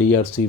DRC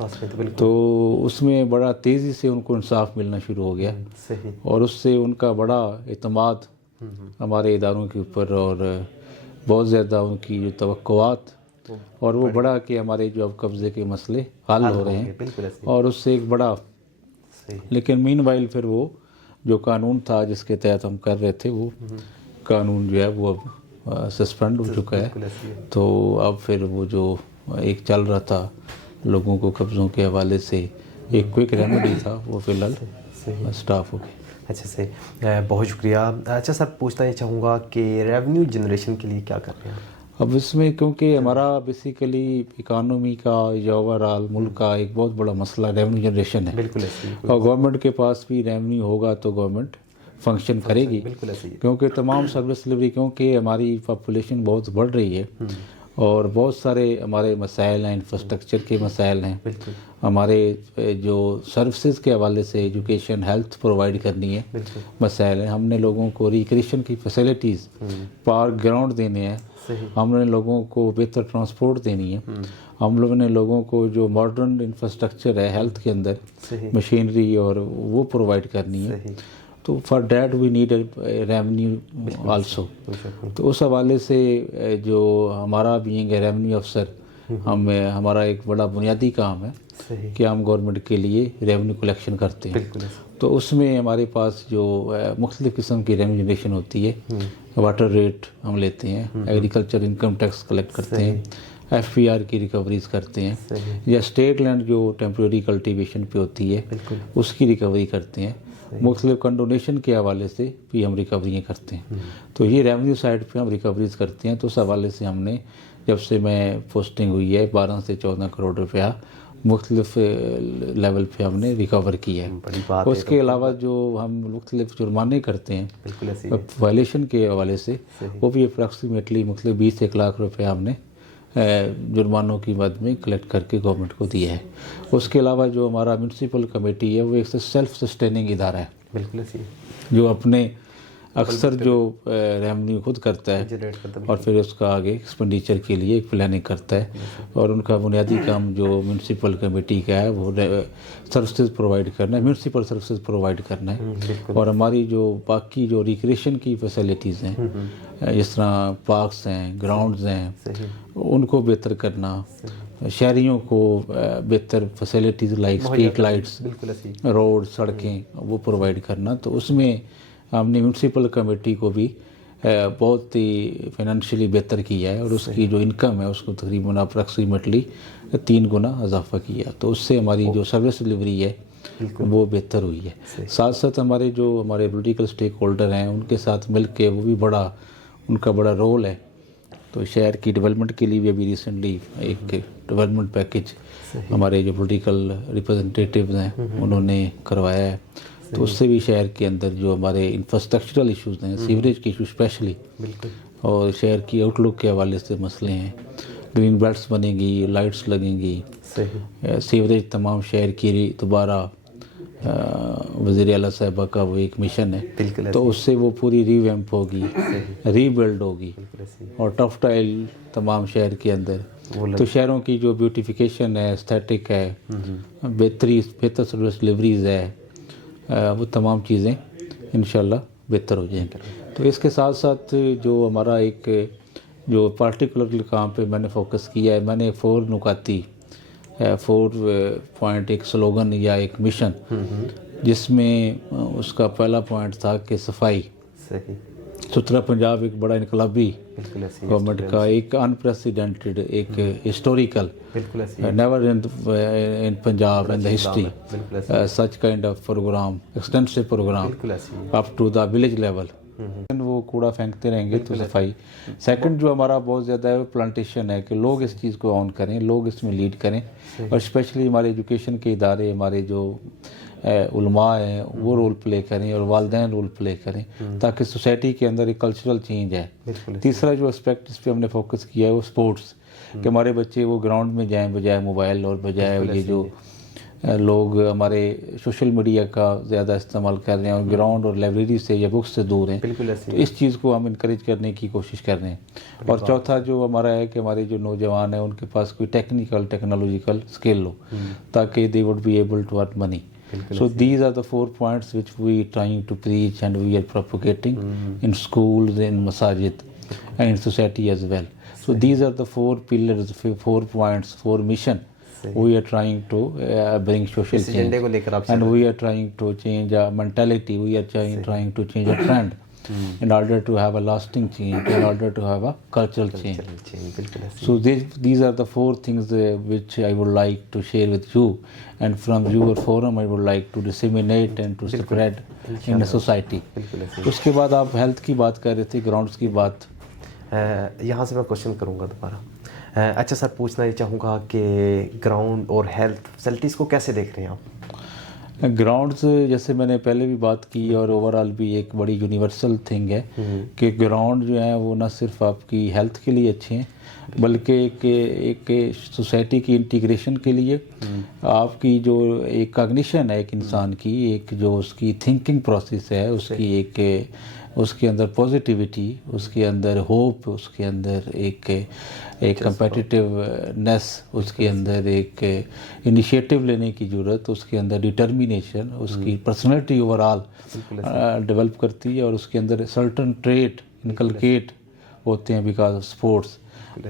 بالکل تو اس میں بڑا تیزی سے ان کو انصاف ملنا شروع ہو گیا، صحیح، اور اس سے ان کا بڑا اعتماد ہمارے اداروں کے اوپر، اور بہت زیادہ ان کی جو توقعات، اور وہ بڑا کہ ہمارے جو اب قبضے کے مسئلے حل ہو رہے ہیں، بالکل ایسے اور اس سے ایک بڑا، صحیح، لیکن مین وائل پھر وہ جو قانون تھا جس کے تحت ہم کر رہے تھے، وہ قانون جو ہے وہ اب سسپینڈ ہو چکا ہے، بالکل ایسے تو اب پھر وہ جو ایک چل رہا تھا لوگوں کو قبضوں کے حوالے سے ایک کوئک ریمیڈی تھا، وہ فی الحال اسٹاف ہو گئی۔ اچھا سے بہت شکریہ۔ اچھا سر، پوچھنا یہ چاہوں گا کہ ریونیو جنریشن کے لیے کیا کر رہے ہیں؟ اب اس میں کیونکہ ہمارا بیسیکلی اکانومی کا یا اوور آل ملک کا ایک بہت بڑا مسئلہ ریونیو جنریشن ہے، بالکل ایسے اور گورنمنٹ کے پاس بھی ریونیو ہوگا تو گورنمنٹ فنکشن کرے گی، بالکل ایسے کیونکہ تمام سروس ڈلیوری، کیونکہ ہماری پاپولیشن بہت بڑھ رہی ہے، اور بہت سارے ہمارے مسائل ہیں، انفراسٹرکچر کے مسائل ہیں، بالکل ہمارے جو سروسز کے حوالے سے ایجوکیشن، ہیلتھ پرووائڈ کرنی ہے، بالکل مسائل ہیں، ہم نے لوگوں کو ریکریشن کی فیسلٹیز، پارک گراؤنڈ دینے ہیں، صحیح، ہم نے لوگوں کو بہتر ٹرانسپورٹ دینی ہے، ہم لوگوں نے لوگوں کو جو ماڈرن انفراسٹرکچر ہے ہیلتھ کے اندر، صحیح، مشینری اور وہ پرووائڈ کرنی ہے، صحیح، تو for that we need revenue also. تو اس حوالے سے جو ہمارا بینگ اے ریونیو افسر، ہمارا ایک بڑا بنیادی کام ہے صحیح، کہ ہم گورنمنٹ کے لیے ریونیو کلیکشن کرتے ہیں، بالکل ایسے تو اس میں ہمارے پاس جو مختلف قسم کی ریونیو جنریشن ہوتی ہے، واٹر ریٹ ہم لیتے ہیں، ایگریکلچر انکم ٹیکس کلیکٹ کرتے ہیں، ایف پی آر کی ریکوریز کرتے ہیں، صحیح، یا اسٹیٹ لینڈ جو ٹیمپریری کلٹیویشن پہ ہوتی ہے بالکل اس کی ریکوری کرتے ہیں، مختلف کنڈونیشن کے حوالے سے بھی ہم ریکوریاں کرتے ہیں، تو یہ ریونیو سائڈ پہ ہم ریکوریز کرتے ہیں۔ تو اس حوالے سے ہم نے، جب سے میں پوسٹنگ ہوئی ہے، 12 سے 14 کروڑ روپیہ مختلف لیول پہ ہم نے ریکور کیا ہے۔ بڑی بات ہے۔ اس کے علاوہ جو ہم مختلف جرمانے کرتے ہیں بالکل ایسے وائلیشن کے حوالے سے، وہ بھی اپراکسیمیٹلی مختلف 20 سے 1 لاکھ روپیہ ہم نے جرمانوں کی مد میں کلیکٹ کر کے گورنمنٹ کو دیا ہے۔ اس کے علاوہ جو ہمارا میونسپل کمیٹی ہے، وہ ایک سیلف سسٹیننگ ادارہ ہے، بالکل ایسے جو اپنے اکثر جو ریونیو خود کرتا ہے، جنریٹ کرتا اور پھر اس کا آگے ایکسپینڈیچر کے لیے ایک پلاننگ کرتا ہے، اور ان کا بنیادی کام جو میونسپل کمیٹی کا ہے وہ سروسز پرووائڈ کرنا ہے، میونسپل سروسز پرووائڈ کرنا ہے، اور ہماری جو باقی جو ریکریشن کی فیسلٹیز ہیں، جس طرح پارکس ہیں، گراؤنڈز ہیں، ان کو بہتر کرنا، شہریوں کو بہتر فیسلٹیز لائک اسٹریٹ لائٹس، بالکل ایسے روڈ، سڑکیں وہ پرووائڈ کرنا، تو اس میں ہم نے میونسپل کمیٹی کو بھی بہت ہی فائنینشلی بہتر کیا ہے، اور اس کی جو انکم ہے اس کو تقریباً اپراکسیمیٹلی 3 گنا اضافہ کیا، تو اس سے ہماری جو سروس ڈلیوری ہے وہ بہتر ہوئی ہے۔ ساتھ ساتھ ہمارے پولیٹیکل اسٹیک ہولڈر ہیں، ان کے ساتھ مل کے وہ بھی ان کا بڑا رول ہے، تو شہر کی ڈیولپمنٹ کے لیے بھی ابھی ریسنٹلی ایک ڈیولپمنٹ پیکج ہمارے جو پولیٹیکل ریپرزنٹیٹیوز ہیں انہوں نے کروایا ہے، تو اس سے بھی شہر کے اندر جو ہمارے انفراسٹرکچرل ایشوز ہیں، سیوریج کے ایشو اسپیشلی، بالکل اور شہر کی آؤٹ لک کے حوالے سے مسئلے ہیں، گرین بیلٹس بنیں گی، لائٹس لگیں گی، صحیح، سیوریج تمام شہر کی دوبارہ وزیر اعلیٰ صاحبہ کا وہ ایک مشن ہے، بالکل تو اس سے وہ پوری ری ویمپ ہوگی، ری بلڈ ہوگی، ایسے اور ٹف ٹائل تمام شہر کے اندر، تو شہروں کی جو بیوٹیفیکیشن ہے، اسٹیٹک ہے، بہتر سروس ڈلیوریز ہے، وہ تمام چیزیں انشاءاللہ بہتر ہو جائیں گی۔ تو اس کے ساتھ ساتھ جو ہمارا ایک جو پارٹیکولر کام پہ میں نے فوکس کیا ہے، میں نے 4 نکاتی 4 پوائنٹ ایک سلوگن یا ایک مشن، جس میں اس کا پہلا پوائنٹ تھا کہ صفائی، صحیح، ستھرا پنجاب ایک بڑا انقلابی بالکل ایسے گورنمنٹ کا ایک انپریسیڈنٹڈ ایک ہسٹوریکل، بالکل ایسے never in Punjab in the history بالکل ایسے such kind of program, extensive program بالکل ایسے up to the village level. وہ کوڑا پھینکتے رہیں گے تو صفائی۔ سیکنڈ جو ہمارا بہت زیادہ ہے وہ پلانٹیشن ہے، کہ لوگ اس چیز کو آن کریں، لوگ اس میں لیڈ کریں، اور اسپیشلی ہمارے ایجوکیشن کے ادارے، ہمارے جو علماء ہیں وہ رول پلے کریں، اور والدین رول پلے کریں، تاکہ سوسائٹی کے اندر ایک کلچرل چینج ہے۔ تیسرا جو اسپیکٹ اس پہ ہم نے فوکس کیا ہے وہ اسپورٹس، کہ ہمارے بچے وہ گراؤنڈ میں جائیں بجائے موبائل اور بجائے یہ جو لوگ ہمارے سوشل میڈیا کا زیادہ استعمال کر رہے ہیں اور گراؤنڈ اور لائبریری سے یا بکس سے دور ہیں. بالکل تو اس چیز کو ہم انکریج کرنے کی کوشش کر رہے ہیں. اور چوتھا جو ہمارا ہے کہ ہمارے جو نوجوان ہیں ان کے پاس کوئی ٹیکنالوجیکل اسکل ہو تاکہ they would be able to earn money. So these are the 4 points which we trying to preach and we are propagating in schools, in masajid and in society as well. So these are the 4 pillars, 4 points, 4 mission. We are trying to bring social change and we are trying to change our mentality. We are trying to change a trend in order to have a lasting change, in order to have a cultural change. So these are the 4 things which I would like to share with you, and from your forum I would like to disseminate and to spread in the society. اس کے بعد آپ health کی بات کر رہے تھے, grounds کی بات. یہاں سے میں کوشچن کروں گا دوبارہ. اچھا سر, پوچھنا یہ چاہوں گا کہ گراؤنڈ اور ہیلتھ فیسلٹیز کو کیسے دیکھ رہے ہیں آپ؟ گراؤنڈز جیسے میں نے پہلے بھی بات کی اور اوور آل بھی ایک بڑی یونیورسل تھنگ ہے کہ گراؤنڈ جو ہیں وہ نہ صرف آپ کی ہیلتھ کے لیے اچھے ہیں بلکہ ایک سوسائٹی کی انٹیگریشن کے لیے, آپ کی جو ایک کاگنیشن ہے ایک انسان کی, ایک جو اس کی تھنکنگ پروسیس ہے, اس کی ایک اس کے اندر پازیٹیوٹی, اس کے اندر ہوپ, اس کے اندر ایک کمپیٹیٹیونیس, اس کے اندر ایک انیشیٹو لینے کی ضرورت, اس کے اندر ڈٹرمینیشن, اس کی پرسنالٹی اوور آل ڈیولپ کرتی ہے, اور اس کے اندر سرٹن ٹریٹ انکلکیٹ ہوتے ہیں بیکاز آف اسپورٹس,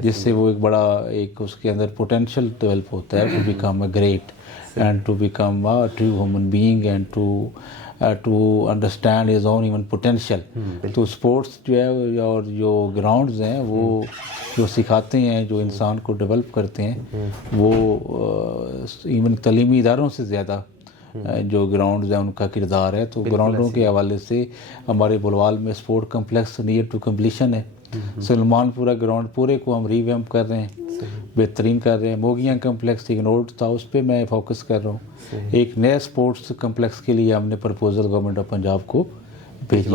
جس سے وہ ایک بڑا ایک اس کے اندر پوٹینشیل ڈیولپ ہوتا ہے to become a great and to become a true human being and to understand his own even potential. تو اسپورٹس جو ہے اور جو گراؤنڈز ہیں وہ جو سکھاتے ہیں, جو انسان کو ڈیولپ کرتے ہیں, وہ ایون تعلیمی اداروں سے زیادہ جو گراؤنڈز ہیں ان کا کردار ہے. تو گراؤنڈوں کے حوالے سے ہمارے بلوال میں sport complex near to completion ہے. سلمان پورا گراؤنڈ پورے کو ہم ریویمپ کر رہے ہیں, بہترین کر رہے ہیں. موگیاں کمپلیکس اگنورڈ تھا, اس پہ میں فوکس کر رہا ہوں. ایک نئے اسپورٹس کمپلیکس کے لیے ہم نے پرپوزل گورنمنٹ آف پنجاب کو بھیجی.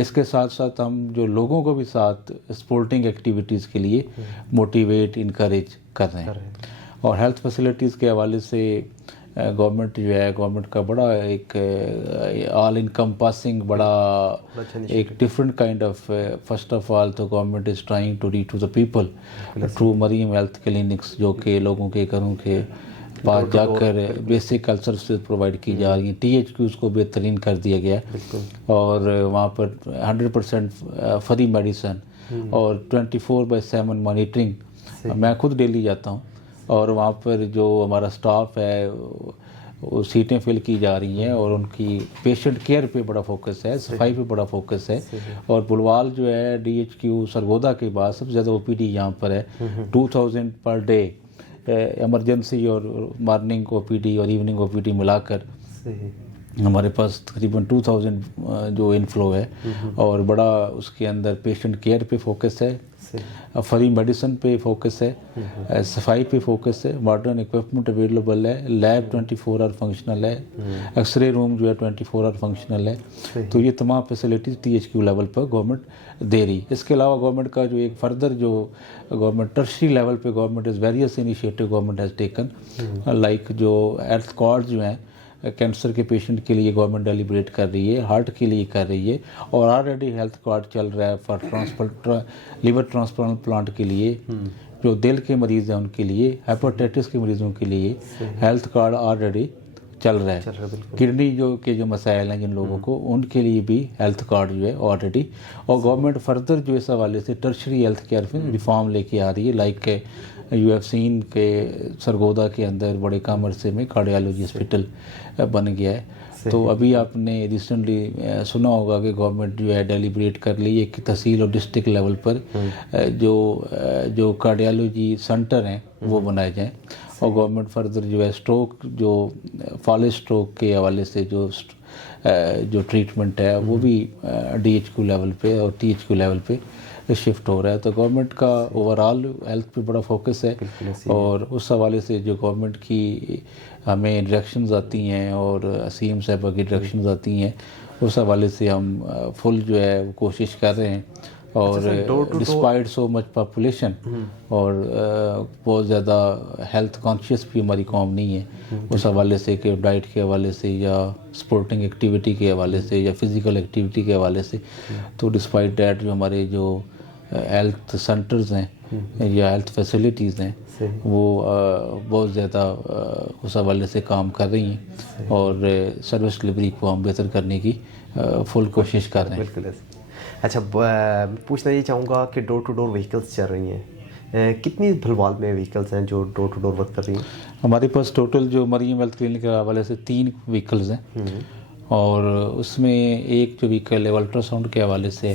اس کے ساتھ ساتھ ہم جو لوگوں کو بھی ساتھ اسپورٹنگ ایکٹیویٹیز کے لیے موٹیویٹ انکریج کر رہے ہیں. اور ہیلتھ فیسلٹیز کے حوالے سے گورنمنٹ جو ہے, گورنمنٹ کا بڑا ایک آل انکمپاسنگ بڑا ایک different kind of, first of all تو government is trying to reach to the people through Maryam health clinics, جو کہ لوگوں کے گھروں کے پاس جا کر بیسک ہیلتھ سروسز پرووائڈ کی جا رہی ہیں. ٹی ایچ کیوز کو بہترین کر دیا گیا اور وہاں پر 100% فری میڈیسن اور 24/7 مانیٹرنگ. میں خود ڈیلی جاتا ہوں اور وہاں پر جو ہمارا سٹاف ہے وہ سیٹیں فل کی جا رہی ہیں اور ان کی پیشنٹ کیئر پہ بڑا فوکس ہے, صفائی پہ بڑا فوکس ہے. اور بلوال جو ہے ڈی ایچ کیو سرگودا کے بعد سب سے زیادہ او پی ڈی یہاں پر ہے, 2000 پر ڈے ایمرجنسی اور مارننگ او پی ڈی اور ایوننگ او پی ڈی ملا کر ہمارے پاس تقریباً 2000 جو انفلو ہے. اور بڑا اس کے اندر پیشنٹ کیئر پہ فوکس ہے, فری میڈیسن پہ فوکس ہے, صفائی پہ فوکس ہے, ماڈرن اکوپمنٹ اویلیبل ہے, لیب 24 آور فنکشنل ہے, ایکس رے روم جو ہے 24 آور فنکشنل ہے. تو یہ تمام facilities T H Q level پر گورنمنٹ دے رہی. اس کے علاوہ گورنمنٹ کا جو ایک فردر جو گورنمنٹ ٹرشری لیول پہ government is various initiative government has taken, like جو ہیلتھ کارڈ جو ہیں کینسر کے پیشنٹ کے لیے گورنمنٹ ڈیلیبریٹ کر رہی ہے, ہارٹ کے لیے کر رہی ہے, اور آلریڈی ہیلتھ کارڈ چل رہا ہے فار لیور ٹرانسپلانٹ کے لیے, جو دل کے مریض ہیں ان کے لیے, ہیپاٹائٹس کے مریضوں کے لیے ہیلتھ کارڈ آلریڈی چل رہا ہے. کڈنی جو مسائل ہیں جن لوگوں کو, ان کے لیے بھی ہیلتھ کارڈ جو ہے آلریڈی. اور گورنمنٹ فردر جو اس حوالے سے ٹرشری ہیلتھ کیئر میں ریفارم لے کے آ رہی ہے, لائک یو ہیو سین کے سرگودا کے اندر بڑے کام عرصے میں کارڈیالوجی ہاسپٹل بن گیا ہے. تو ابھی آپ نے ریسنٹلی سنا ہوگا کہ گورنمنٹ جو ہے ڈیلیبریٹ کر لی ہے کہ تحصیل اور ڈسٹرکٹ لیول پر جو کارڈیالوجی سینٹر ہیں وہ بنائے جائیں. اور گورنمنٹ فردر جو ہے اسٹروک جو فالج اسٹروک کے حوالے سے جو ٹریٹمنٹ ہے وہ بھی ڈی ایچ کیو لیول پہ اور ٹی ایچ کیو لیول پہ شفٹ ہو رہا ہے. تو گورنمنٹ کا اوور آل ہیلتھ پہ بڑا فوکس ہے, اور اس حوالے سے جو گورنمنٹ کی ہمیں ڈائریکشنز آتی ہیں اور سی ایم صاحبہ کی ڈائریکشنز آتی ہیں, اس حوالے سے ہم فل جو ہے کوشش کر رہے ہیں اور ڈسپائٹ سو مچ پاپولیشن اور بہت زیادہ ہیلتھ کانشیس بھی ہماری قوم نہیں ہے اس حوالے سے کہ ڈائٹ کے حوالے سے یا سپورٹنگ ایکٹیویٹی کے حوالے سے یا فزیکل ایکٹیویٹی کے حوالے سے. تو ڈسپائٹ دیٹ جو ہمارے جو ہیلتھ سینٹرز ہیں یا ہیلتھ فیسلٹیز ہیں وہ بہت زیادہ اس حوالے سے کام کر رہی ہیں اور سروس ڈلیوری کو ہم بہتر کرنے کی فل کوشش کر رہے ہیں. بالکل. اچھا پوچھنا یہ چاہوں گا کہ ڈور ٹو ڈور وہیکلس چل رہی ہیں, کتنی بھلوال میں وہیکلس ہیں جو ڈور ٹو ڈور ورک کر رہی ہیں؟ ہمارے پاس ٹوٹل جو مریم ہیلتھ کلینک کے حوالے سے 3 وہیکلز ہیں اور اس میں ایک جو وہیکل ہے الٹرا ساؤنڈ کے حوالے سے,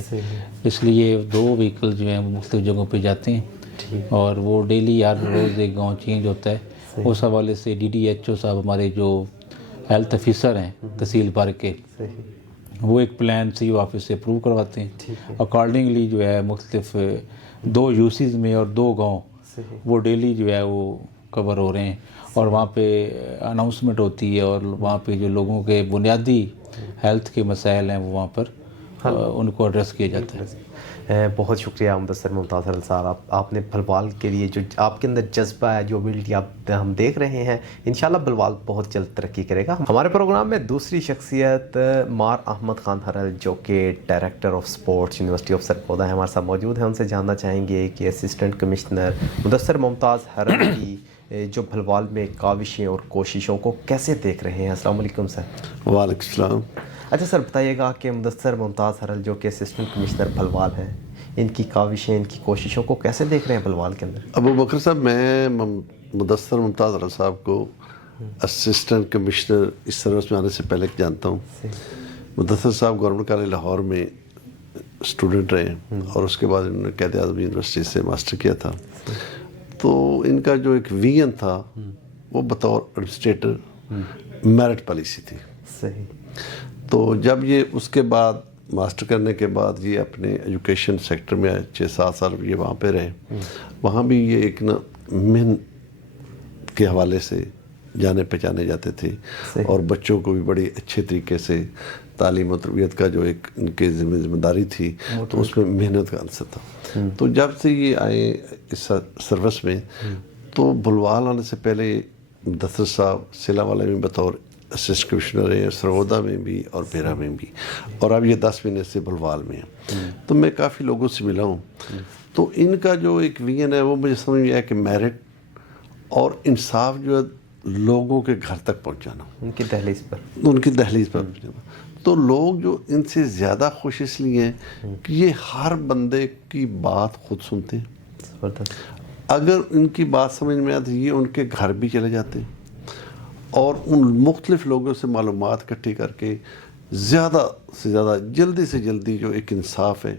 اس لیے 2 وہیکل جو ہیں مختلف جگہوں پہ جاتے ہیں اور وہ ڈیلی ہر روز ایک گاؤں چینج ہوتا ہے. اس حوالے سے DDHO صاحب ہمارے جو ہیلتھ آفیسر ہیں تحصیل بھر کے, وہ ایک پلان سی آفس سے اپروو کرواتے ہیں. اکارڈنگلی جو ہے مختلف 2 یوسیز میں اور 2 گاؤں وہ ڈیلی جو ہے وہ کور ہو رہے ہیں اور وہاں پہ اناؤنسمنٹ ہوتی ہے اور وہاں پہ جو لوگوں کے بنیادی ہیلتھ کے مسائل ہیں وہ وہاں پر ان کو ایڈریس کیا جاتا ہے. بہت شکریہ مدثر ممتاز حلل صاحب, آپ نے بھلوال کے لیے جو آپ کے اندر جذبہ ہے, جو ابیلٹی آپ ہم دیکھ رہے ہیں, انشاءاللہ بھلوال بہت جلد ترقی کرے گا. ہمارے پروگرام میں دوسری شخصیت مار احمد خان حرل جو کہ director of sports university of Sargodha ہے, ہمارے ساتھ موجود ہیں. ان سے جاننا چاہیں گے کہ اسسٹنٹ کمشنر مدثر ممتاز حرل کی جو بھلوال میں کاوشیں اور کوششوں کو کیسے دیکھ رہے ہیں. السلام علیکم سر. وعلیکم السلام. اچھا سر, بتائیے گا کہ مدثر ممتاز حرل جو کہ اسسٹنٹ کمشنر بھلوال ہیں, ان کی کاوشیں, ان کی کوششوں کو کیسے دیکھ رہے ہیں بھلوال کے اندر؟ ابو بکر صاحب, میں مدثر ممتاز حرل صاحب کو اسسٹنٹ کمشنر اس سروس میں آنے سے پہلے جانتا ہوں. مدثر صاحب گورنمنٹ کالج لاہور میں اسٹوڈنٹ رہے اور اس کے بعد انہوں نے قائد اعظم یونیورسٹی سے ماسٹر کیا تھا. تو ان کا جو ایک ویژن تھا وہ بطور ایڈمنسٹریٹر میرٹ پالیسی تھی. صحیح. تو جب یہ اس کے بعد ماسٹر کرنے کے بعد یہ اپنے ایجوکیشن سیکٹر میں آئے, 6-7 سال یہ وہاں پہ رہے. وہاں بھی یہ ایک نا مہن کے حوالے سے جانے پہچانے جاتے تھے اور بچوں کو بھی بڑی اچھے طریقے سے تعلیم و تربیت کا جو ایک ان کے ذمہ داری تھی تو اس میں محنت کا عنصر تھا. تو جب سے یہ آئے اس سروس میں تو بھلوال آنے سے پہلے مدثر صاحب سیلا والے میں بطور اسسٹنٹ کمشنر ہیں, سرگودا میں بھی اور بیرا میں بھی, اور اب یہ 10 مہینے سے بھلوال میں ہیں. تو میں کافی لوگوں سے ملا ہوں. تو ان کا جو ایک ویژن ہے وہ مجھے سمجھ میں آیا کہ میرٹ اور انصاف جو ہے لوگوں کے گھر تک پہنچانا, ان کی دہلیز پر پہنچانا. تو لوگ جو ان سے زیادہ خوش اس لیے ہیں کہ یہ ہر بندے کی بات خود سنتے ہیں. اگر ان کی بات سمجھ میں آتی یہ ان کے گھر بھی چلے جاتے ہیں اور ان مختلف لوگوں سے معلومات اکٹھی کر کے زیادہ سے زیادہ جلدی سے جلدی جو ایک انصاف ہے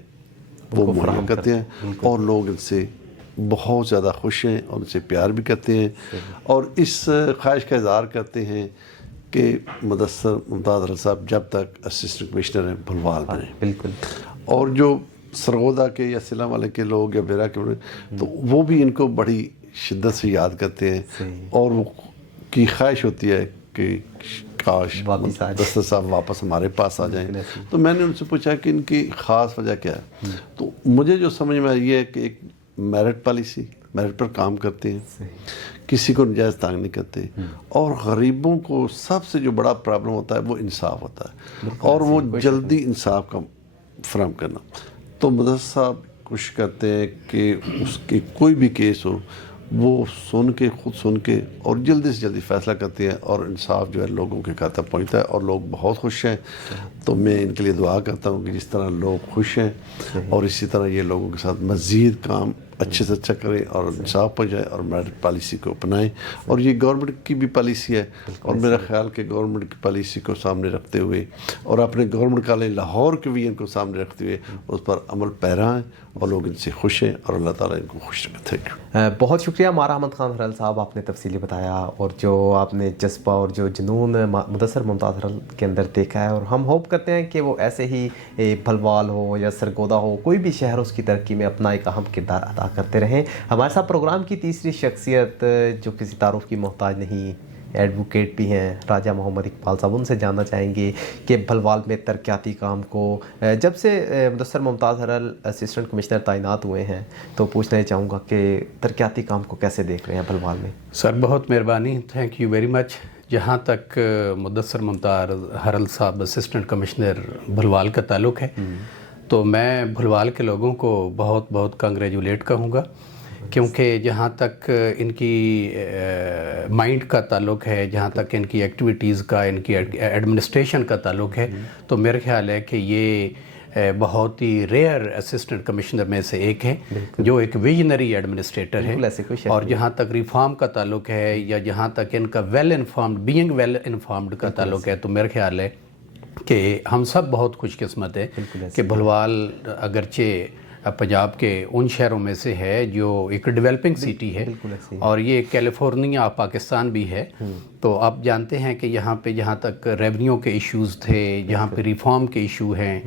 وہ مہیا کرتے ہیں اور لوگ ان سے بہت زیادہ خوش ہیں اور ان سے پیار بھی کرتے ہیں اور اس خواہش کا اظہار کرتے ہیں کہ مدثر ممتاز حرل صاحب جب تک اسسٹنٹ کمشنر ہیں بھلوال میں رہیں. بالکل. اور جو سرگودا کے یا سیلا والے کے لوگ یا بیرا کے تو وہ بھی ان کو بڑی شدت سے یاد کرتے ہیں اور وہ کی خواہش ہوتی ہے کہ کاش مدثر صاحب واپس ہمارے پاس آ جائیں. تو میں نے ان سے پوچھا کہ ان کی خاص وجہ کیا ہے. تو مجھے جو سمجھ میں آئی ہے کہ ایک میرٹ پالیسی, میرٹ پر کام کرتے ہیں, کسی کو نجائز تانگ نہیں کرتے اور غریبوں کو سب سے جو بڑا پرابلم ہوتا ہے وہ انصاف ہوتا ہے اور وہ جلدی انصاف کا فراہم کرنا. تو مدثر صاحب کوشش کرتے ہیں کہ اس کے کوئی بھی کیس ہو وہ خود سن کے اور جلدی سے جلدی فیصلہ کرتے ہیں اور انصاف جو ہے لوگوں کے گھر تک پہنچتا ہے اور لوگ بہت خوش ہیں. تو میں ان کے لیے دعا کرتا ہوں کہ جس طرح لوگ خوش ہیں اور اسی طرح یہ لوگوں کے ساتھ مزید کام اچھے سے اچھا کریں اور انصاف پر جائے اور میرٹ پالیسی کو اپنائیں. اور یہ گورنمنٹ کی بھی پالیسی ہے اور میرا خیال کہ گورنمنٹ کی پالیسی کو سامنے رکھتے ہوئے اور اپنے گورنمنٹ کالج لاہور کے ویژن کو سامنے رکھتے ہوئے اس پر عمل پیرا ہیں اور لوگ ان سے خوش ہیں اور اللہ تعالیٰ ان کو خوش رکھے. Thank you. بہت شکریہ مار احمد خان حرل صاحب, آپ نے تفصیلی بتایا اور جو آپ نے جذبہ اور جو جنون مدثر ممتاز حرل کے اندر دیکھا ہے, اور ہم ہوپ کرتے ہیں کہ وہ ایسے ہی بھلوال ہو یا سرگودا ہو, کوئی بھی شہر اس کی ترقی میں اپنا ایک اہم کردار ادا کرتے رہیں. ہمارے ساتھ پروگرام کی تیسری شخصیت جو کسی تعارف کی محتاج نہیں, ایڈوکیٹ بھی ہیں راجہ محمد اقبال صاحب، ان سے جاننا چاہیں گے کہ بھلوال میں ترقیاتی کام کو جب سے مدثر ممتاز حرل اسسٹنٹ کمشنر تعینات ہوئے ہیں تو پوچھنا چاہوں گا کہ ترقیاتی کام کو کیسے دیکھ رہے ہیں بھلوال میں؟ سر بہت مہربانی، تھینک یو ویری مچ۔ جہاں تک مدثر ممتاز حرل صاحب اسسٹنٹ کمشنر بھلوال کا تعلق ہے تو میں بھلوال کے لوگوں کو بہت بہت کنگریجولیٹ کہوں گا، کیونکہ جہاں تک ان کی مائنڈ کا تعلق ہے، جہاں تک ان کی ایکٹیویٹیز کا، ان کی ایڈمنسٹریشن کا تعلق ہے، تو میرا خیال ہے کہ یہ بہت ہی ریئر اسسٹنٹ کمشنر میں سے ایک ہے جو ایک ویژنری ایڈمنسٹریٹر ہے۔ اور جہاں تک ریفارم کا تعلق ہے یا جہاں تک ان کا ویل انفارمڈ کا تعلق ہے تو میرا خیال ہے کہ ہم سب بہت خوش قسمت ہیں کہ بھلوال اگرچہ پنجاب کے ان شہروں میں سے ہے جو ایک ڈیولپنگ سٹی ہے اور یہ کیلیفورنیا آف پاکستان بھی ہے، تو آپ جانتے ہیں کہ یہاں پہ جہاں تک ریونیو کے ایشوز تھے، جہاں پہ ریفارم کے ایشو ہیں،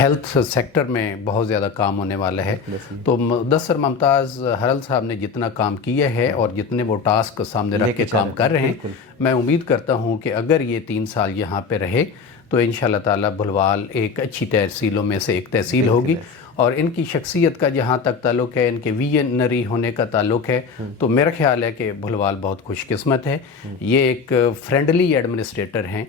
ہیلتھ سیکٹر میں بہت زیادہ کام ہونے والا ہے، تو مدثر ممتاز حرل صاحب نے جتنا کام کیا ہے اور جتنے وہ ٹاسک سامنے رکھ کے کام کر رہے ہیں، میں امید کرتا ہوں کہ اگر یہ 3 سال یہاں پہ رہے تو انشاءاللہ تعالی بھلوال ایک اچھی تحصیلوں میں سے ایک تحصیل ہوگی۔ اور ان کی شخصیت کا جہاں تک تعلق ہے، ان کے ویژنری ہونے کا تعلق ہے، تو میرا خیال ہے کہ بھلوال بہت خوش قسمت ہے۔ یہ ایک فرینڈلی ایڈمنسٹریٹر ہیں،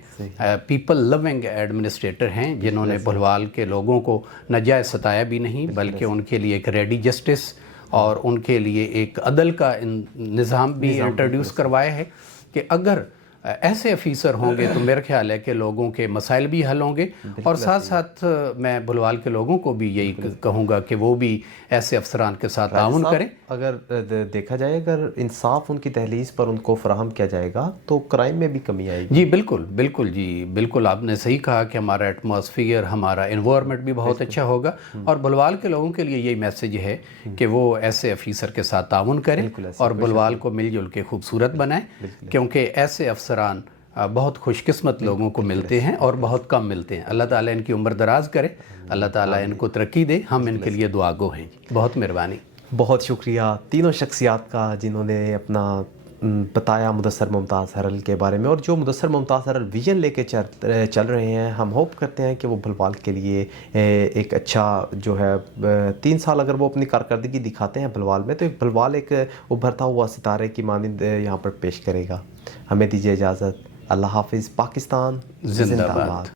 پیپل لونگ ایڈمنسٹریٹر ہیں، جنہوں نے بھلوال کے لوگوں کو ناجائز ستایا بھی نہیں، بلکہ ان کے لیے ایک ریڈی جسٹس اور ان کے لیے ایک عدل کا نظام بھی انٹروڈیوس کروایا ہے کہ اگر ایسے افیسر ہوں گے تو میرا خیال ہے کہ لوگوں کے مسائل بھی حل ہوں گے، اور ساتھ ساتھ میں بھلوال کے لوگوں کو بھی یہی کہوں گا کہ وہ بھی ایسے افسران کے ساتھ تعاون کریں۔ اگر دیکھا جائے، اگر انصاف ان کی دہلیز پر ان کو فراہم کیا جائے گا تو کرائم میں بھی کمی آئے گی۔ جی بالکل بالکل، جی بالکل، آپ نے صحیح کہا کہ ہمارا ایٹماسفیئر، ہمارا انوائرمنٹ بھی بہت اچھا ہوگا، اور بھلوال کے لوگوں کے لیے یہی میسیج ہے کہ وہ ایسے افیسر کے ساتھ تعاون کریں اور بھلوال کو مل جل کے خوبصورت بنائیں، کیونکہ ایسے افسران بہت خوش قسمت لوگوں کو ملتے ہیں اور بہت کم ملتے ہیں۔ اللہ تعالیٰ ان کی عمر دراز کرے، اللہ تعالیٰ ان کو ترقی دے، ہم ان کے لیے دعا گو ہیں۔ بہت مہربانی، بہت شکریہ تینوں شخصیات کا جنہوں نے اپنا بتایا مدثر ممتاز حرل کے بارے میں، اور جو مدثر ممتاز حرل ویژن لے کے چل رہے ہیں۔ ہم ہوپ کرتے ہیں کہ وہ بھلوال کے لیے ایک اچھا جو ہے 3 سال اگر وہ اپنی کارکردگی دکھاتے ہیں بھلوال میں، تو ایک بھلوال ایک ابھرتا ہوا ستارے کی مانند یہاں پر پیش کرے گا۔ ہمیں دیجیے اجازت، اللہ حافظ، پاکستان زندہ باد۔